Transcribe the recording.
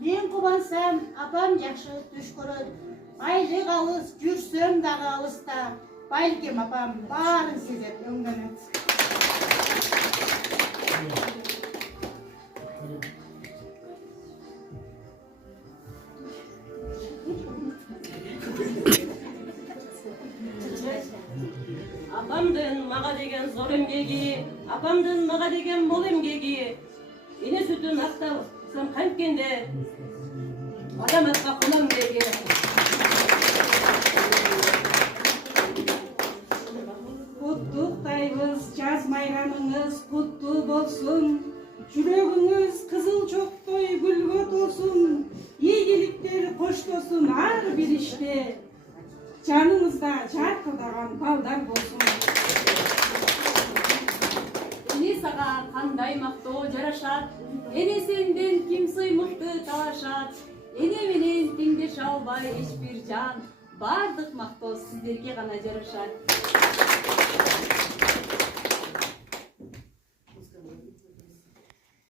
Мен кубансам, апам жакшы түш көрөт. Байлык алыс, жүрсөм дагы алыста. Балким апам баарын сезет, өңгөнөт. Апамдын мага деген зор эмгеги, апамдын мага деген мол эмгеги. Эне сүтүн актасам канткенде, адаматка конам деги. Куттуктайбыз, жаз майрамыңыз куттуу болсун. Жүрөгүңүз кызыл чоктой гүлгө толсун. Ийгиликтер коштосун ар бир иште. Жаныңызда жаркырдаган балдар болсун. Эне сага кандай мактоо жарашат, эне сенден ким сыймыкты талашат. Эне менен теңдеш албай эч бир жан, бардык мактоо сиздерге гана жарашат.